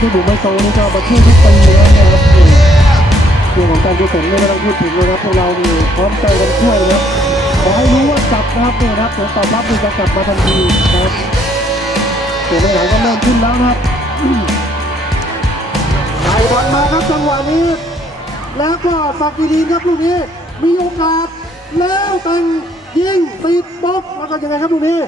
ที่บุ๋มไมโซนี่ก็มาช่วทุกปีแล้วนะครับเรื่องของการกุศลเนี่ยไม่ต้องพูดถึงเลยครับพวกเรานี่พร้อมใจกันช่วยนะครับขอให้รู้ว่าจับนะครับเนี่ยนะครับผลตอบรับนี่จะกลับมาทันทีนะครับเสียงในหลังก็เริ่มขึ้นแล้วนะครับไล่บอลมาครับจังหวะนี้ แล้วก็ซากิรีครับลูกนี้ มีโอกาสแล้วแต่งยิงติดบล็อกแล้วก็ยังไงครับลูกนี้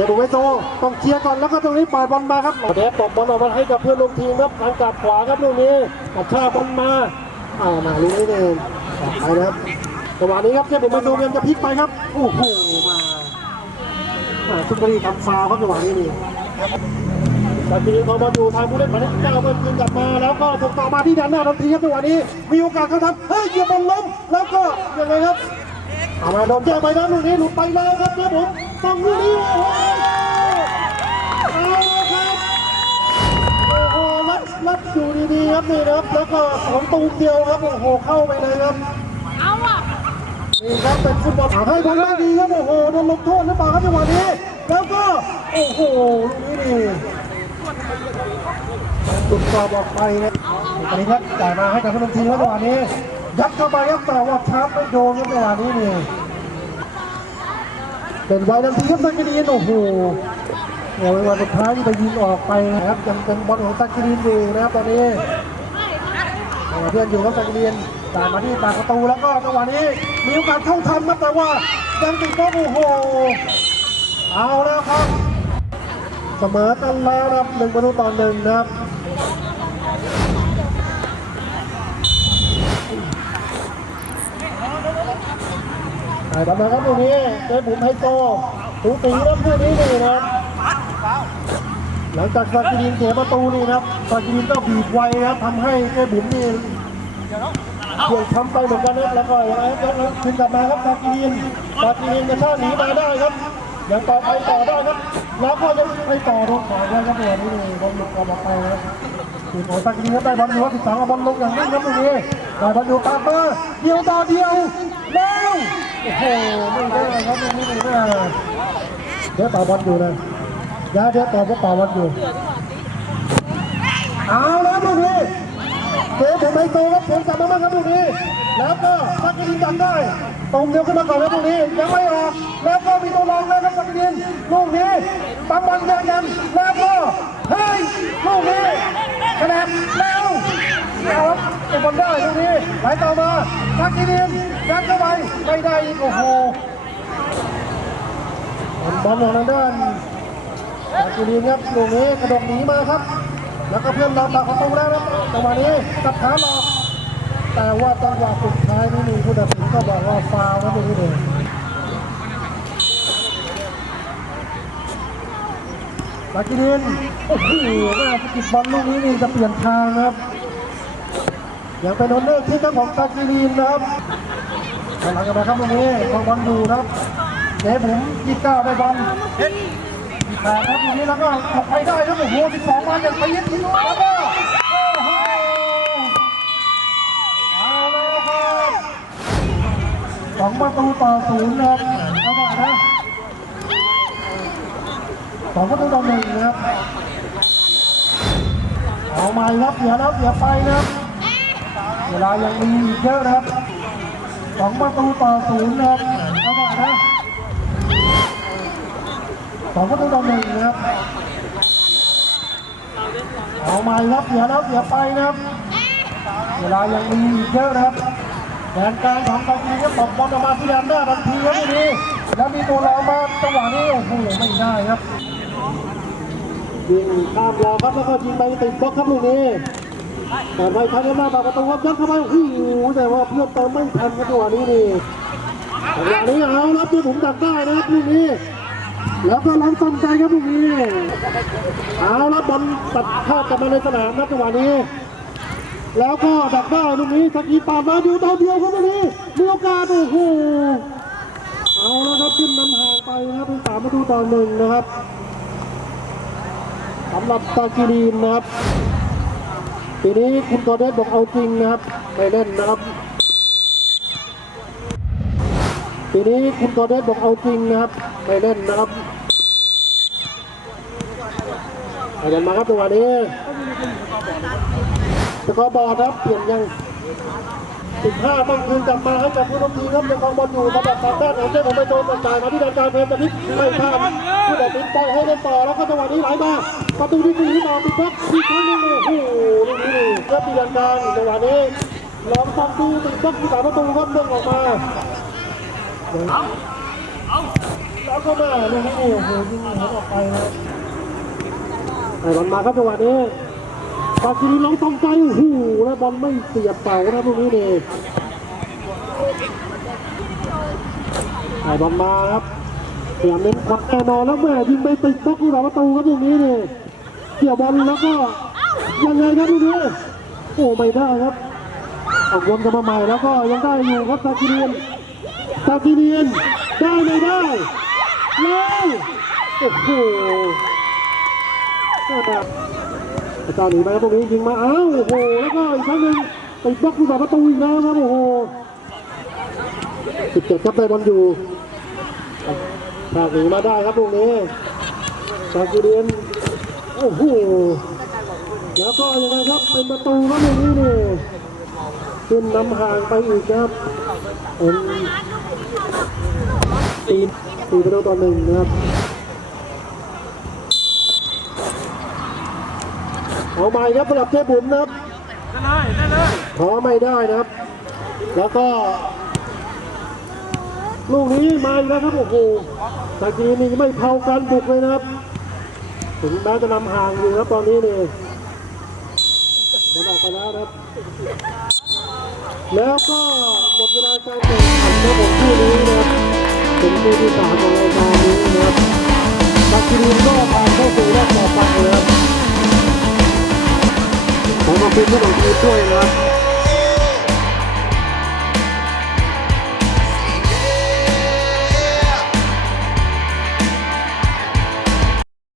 เดี๋ยวดูไวโซต้องเคลียร์ก่อนแล้วก็ตรงนี้ปล่อยบอลมาครับเดฟตบบอลออกมาให้กับเพื่อนร่วมทีมครับทางกลับขวาครับลูกนี้กับชาบอลมาอ่ามาลูกนี้เองออไปนะครับจังหวะนี้ครับเจ้าบุ๋มไมโซเตรียมจะพลิกไปครับโอ้โหมาอ่าซุปเปอร์ลีทำฟาวครับจังหวะนี้นี่ตอนนี้เขามาอยู่ทางผู้เล่นหมายเลขเก้าก็คืนกลับมาแล้วก็ส่งต่อมาที่ด้านหน้าทันทีครับจังหวะนี้มีโอกาสเขาทำเฮ้ยเหยียบบอลล้มแล้วก็ยังไงครับเอามาโดนแจ้งไปนะลูกนี้หลุดไปแล้วครับเนี่ยผม ครับนี่นะครับแล้วก็ของตูมเดียวครับโอ้โหเข้าไปเลยครับเอาอะนี่ครับเป็นฟุตบอลให้บอลได้ดีครับโอ้โหโดนลงโทษหรือเปล่าครับจังหวะนี้ แล้วก็โอ้โหลูกนี้นี่หลุดกอบออกไปครับอันนี้ครับจ่ายมาให้กับผู้นทีมครับจังหวะนี้ ยัดเข้าไปครับแต่ว่าชาร์ปไม่โดนครับจังหวะนี้นี่เป็นไว้ทันทีครับสักกีนโอ้โหโอ้ยวันสุดท้ายนี่ไปยิงออกไปนะครับยังเป็นบอลของสักกีนอยู่นะครับตอนนี้ เพื่อนอยู่ครับสักเรียนจ่ายมาที่ปากประตูแล้วก็จังหวะนี้มีโอกาสเข้าทำครับแต่ว่ายังติดบล็อกโอ้โหเอาแล้วครับ เสมอกันแล้วครับหนึ่งประตูต่อหนึ่งนะครับไอ้บอมาครับตรงนี้เจ๊บุ๋มไฮโซถูตีแล้วคู่นี้นี่นะครับ หลังจากซากิรินเสียประตูนี่นะครับซากิรินก็บีบไวครับทำให้เจ๊บุ๋มนี่เกี่ยวช้ำไปเหมือนกันนะแล้วก็ยังไงครับแล้วขึ้นกลับมาครับซากิรินซากิรินจะชาติหนีมาได้ครับยังต่อไปต่อได้ครับแล้วก็ยังไปต่อตรงขวาแล้ครับตัวนี้นี่บอลหลุดออกไปครับทีมของซากิรินได้บอลอยู่ว่าสิบสองบอลลงอย่างนิ่งครับตรงนี้ได้บอลอยู่ตามมาเดียวต่อเดียวแล้วโอ้โหไม่ได้ครับไม่ได้เดี๋ยวต่อบอลอยู่เลย ยาเดี๋ยวต่อก็ต่อบอลอยู่เอาแล้วลูกนี้เตะผมไม่โตครับผมกลับมาบ้างครับลูกนี้ แล้วก็สักดินจับได้ตรงเดียวขึ้นมาก่อนแล้วลูกนี้ยังไม่ออกแล้วก็มีตัวรองแล้วครับสักดินลูกนี้ปั๊มบอลยังยังแล้วก็เฮ้ยลูกนี้คะแนนแล้วเอาครับเก็บบอลได้ลูกนี้ไหลต่อมาสักดินยัดเข้าไปไม่ได้อีกโอ้โหบอลของทางด้าน จุลีครับลูกนี้กระโดดหนีมาครับ แล้วก็เพื่อนเราตักประตูแล้วครับจังหวะนี้ตัดขาหลอกแต่ว่าจังหวะสุดท้ายนี่มีผู้ตัดสินก็บอกว่าฟาวล์นะตรงนี้เองลากินินโอ้โหน่าสกิดบอลลูกนี้นี่จะเปลี่ยนทางครับยังเป็นคนเลิกที่ครับของซากิรินนะครับกำลังกันนะครับตรงนี้คองบอลอยู่ครับเจ๊ผมยี่เก้าได้บอล แปดครับทีนี้แล้วก็ออกไปได้ครับโอ้โหสิบสองมาอย่างไปยึดทิ้งแล้วก็โอ้โหเอาเลยครับสองประตูต่อศูนย์ครับนะสองประตูต่อหนึ่งนะครับเอาม่ครับเสียแล้วเสียไปนะครับเวลายังมีอีกเยอะนะครับสองประตูต่อศูนย์นะครับ สองประตูต่อหนึ่งนะครับเอาใหม่ครับเสียแล้วเสียไปนะครับ เวลายังมีอีกเยอะนะครับแผนการของกองทีมก็ตบบอลออกมาที่แดนหน้าทันทีครับทีนี้แล้วมีตัวเรามาจังหวะนี้โอ้โหไม่ได้ครับยิงข้ามรอครับแล้วก็ยิงไปติดบล็อกครับลูกนี้แต่ไม่ทันก็มาปากประตูครับยัดเข้าไปโอ้โหแต่ว่าเพื่อนเติมไม่ทันครับจังหวะนี้นี่จังหวะนี้เอาแล้วที่ผมดักได้นะครับลูกนี้ แล้วก็ล้างตั้งใจครับลูกนี้เอาละบอลตัดเข้ากลับมาในสนามครับจังหวะนี้ แล้วก็ดักได้ลูกนี้สกีปาดมาอยู่ตัวเดียวครับลูกนี้มีโอกาสโอ้โหเอาแล้วครับขึ้นนำห่างไปนะครับเป็นสามประตูต่อหนึ่งนะครับสำหรับตากีรีนนะครับปีนี้คุณกอเดสบอกเอาจริงนะครับไม่เล่นนะครับ ปีนี้คุณกอเดสบอกเอาจริงนะครับไม่เล่นนะครับเอากันมาครับจังหวะนี้สกอบอร์ดครับเปลี่ยนยัง15ต้องคืนกลับมาให้กับผู้ร่วมทีมครับยังคงบอลอยู่ระดับตามแต้มของเจ้าของไปโดนกระจายมาที่ดานการเพลตะพิษไม่พลาดผู้ตัดสินปล่อยให้เล่นต่อแล้วก็จังหวะนี้ไหลมาประตูที่สี่ต่อติดบล็อกอีกครั้งหนึงโอ้โหลูกนี้ครับตีลังการจังหวะนี้ลองฟังดูติดบล็อกที่สามประตูครับเด้งออกมา แล้วก็มาลูกนี้โอ้โหยิงหันออกไปนะไอ้บอลมาครับจังหวะนี้ปากีรีร้องตองใจโอ้โหแล้วบอลไม่เสียบเป่านะพวกนี้นี่ไอ้บอลมาครับเสียบเน้นควักแน่นอนแล้วแม่ยิงไปติดบล็อกที่หลังประตูครับพวกนี้นี่เกี่ยวบอลแล้วก็ยังไงครับพวกนี้โอ้ไม่ได้ครับออกวนกันมาใหม่แล้วก็ยังได้อยู่ครับซากิเรียน ซากิเรียนได้ไม่ได้แล้วโอ้โหแม่แบบพระเจ้าหนีไปครับตรงนี้ยิงมาอ้าวโอ้โหแล้วก็อีกครั้งหนึ่งติดบล็อกผู้สาประตูอีกแล้วครับโอ้โหสิบเจ็ดครับได้บอลอยู่พากหนีมาได้ครับตรงนี้ซากิเดียนโอ้โหแล้วก็ยังไงครับเป็นประตูครับตรงนี้นี่ขึ้นนำห่างไปอีกครับเป็น ตีตีประตูต่อหนึ่งนะครับเอาใหม่ครับสำหรับเทพบุ๋มนะครับขอไม่ได้นะครับ แล้วก็ลูกนี้มาอีกแล้วครับโอ้โหตะกี้นี่ไม่เผาการบุกเลยนะครับ ถึงแม้จะนำห่างอยู่ครับตอนนี้นี่ มันออกไปแล้วครับ แล้วก็หมดเวลาการแข่งขันครับผมคู่นี้นะครับเป็นคู่ที่สามของรายการนี้นะครับนักกีฬาก็ผ่านเข้าสู่รอบต่อไปนะครับผมมาเป็นผู้ลงทุนด้วยนะครับ